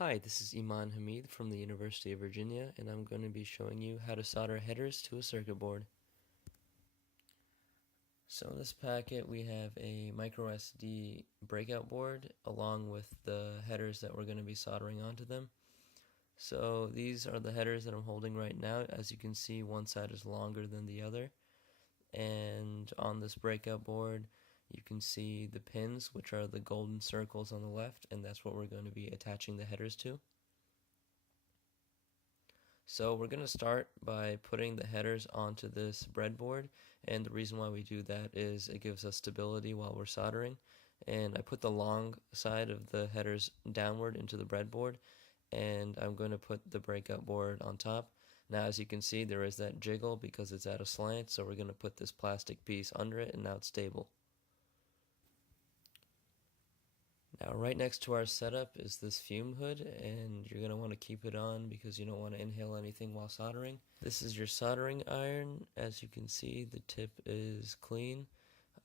Hi, this is Iman Hamid from the University of Virginia, and I'm going to be showing you how to solder headers to a circuit board. So in this packet we have a micro SD breakout board along with the headers that we're going to be soldering onto them. So these are the headers that I'm holding right now. As you can see, one side is longer than the other, and on this breakout board you can see the pins, which are the golden circles on the left, and that's what we're going to be attaching the headers to. So we're going to start by putting the headers onto this breadboard, and the reason why we do that is it gives us stability while we're soldering. And I put the long side of the headers downward into the breadboard, and I'm going to put the breakout board on top. Now as you can see, there is that jiggle because it's at a slant, so we're going to put this plastic piece under it, and now it's stable. Now right next to our setup is this fume hood, and you're going to want to keep it on because you don't want to inhale anything while soldering. This is your soldering iron. As you can see, the tip is clean.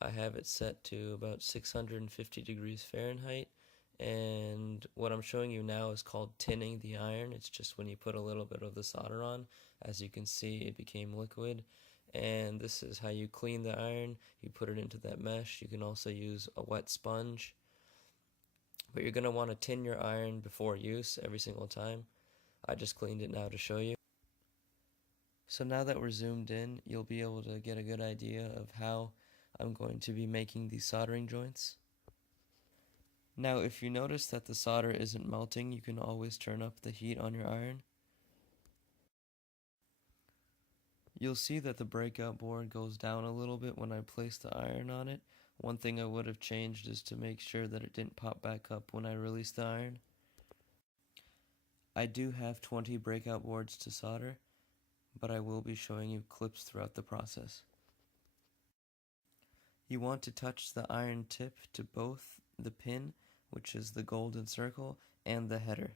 I have it set to about 650 degrees Fahrenheit, and what I'm showing you now is called tinning the iron. It's just when you put a little bit of the solder on. As you can see, it became liquid, and this is how you clean the iron. You put it into that mesh. You can also use a wet sponge. But you're going to want to tin your iron before use every single time. I just cleaned it now to show you. So now that we're zoomed in, you'll be able to get a good idea of how I'm going to be making these soldering joints. Now if you notice that the solder isn't melting, you can always turn up the heat on your iron. You'll see that the breakout board goes down a little bit when I place the iron on it. One thing I would have changed is to make sure that it didn't pop back up when I release the iron. I do have 20 breakout boards to solder, but I will be showing you clips throughout the process. You want to touch the iron tip to both the pin, which is the golden circle, and the header.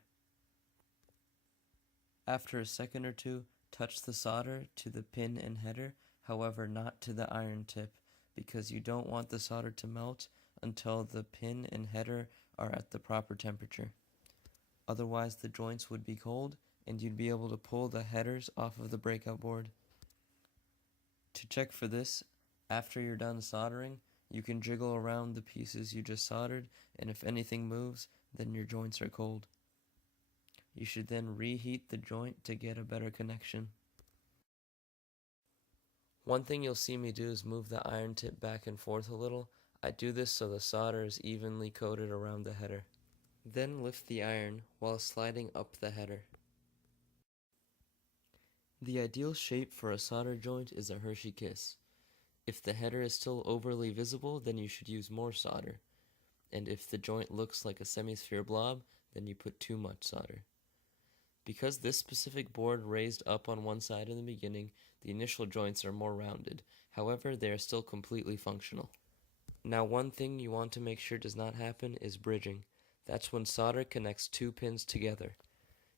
After a second or two, touch the solder to the pin and header, however not to the iron tip, because you don't want the solder to melt until the pin and header are at the proper temperature. Otherwise the joints would be cold and you'd be able to pull the headers off of the breakout board. To check for this, after you're done soldering, you can jiggle around the pieces you just soldered, and if anything moves, then your joints are cold. You should then reheat the joint to get a better connection. One thing you'll see me do is move the iron tip back and forth a little. I do this so the solder is evenly coated around the header. Then lift the iron while sliding up the header. The ideal shape for a solder joint is a Hershey kiss. If the header is still overly visible, then you should use more solder. And if the joint looks like a semisphere blob, then you put too much solder. Because this specific board raised up on one side in the beginning, the initial joints are more rounded. However, they are still completely functional. Now one thing you want to make sure does not happen is bridging. That's when solder connects two pins together.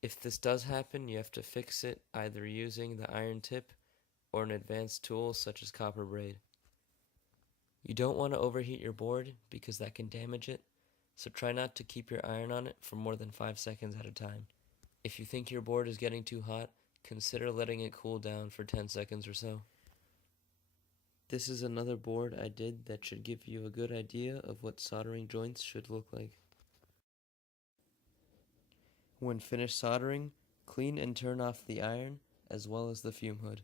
If this does happen, you have to fix it either using the iron tip or an advanced tool such as copper braid. You don't want to overheat your board because that can damage it, so try not to keep your iron on it for more than 5 seconds at a time. If you think your board is getting too hot, consider letting it cool down for 10 seconds or so. This is another board I did that should give you a good idea of what soldering joints should look like. When finished soldering, clean and turn off the iron as well as the fume hood.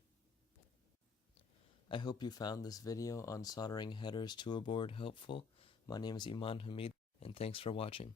I hope you found this video on soldering headers to a board helpful. My name is Iman Hamid, and thanks for watching.